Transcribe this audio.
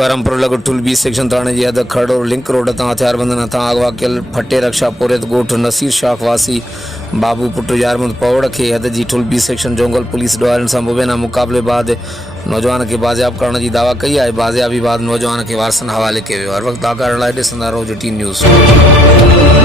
Karampur लगुठुल B section थाने जी हद खड़ो link road तां हथियारबंद तां अगवा कयल फटे रक्षा पुरित गोठ नसीर शाख वासी बाबू पुट यारमंद पवड़ के हद जी ठुल बी सेक्शन जोंगल पुलिस द्वारा सां मुबैना मुकाबले बाद नौजवान के बाजियाब करण की दावा कई है। बाजियाबी बाद नौजवान के वारसन हवाले किया वियो। हर वक्त आगाह लाइ ॾिसंदा रहो टी न्यूज़।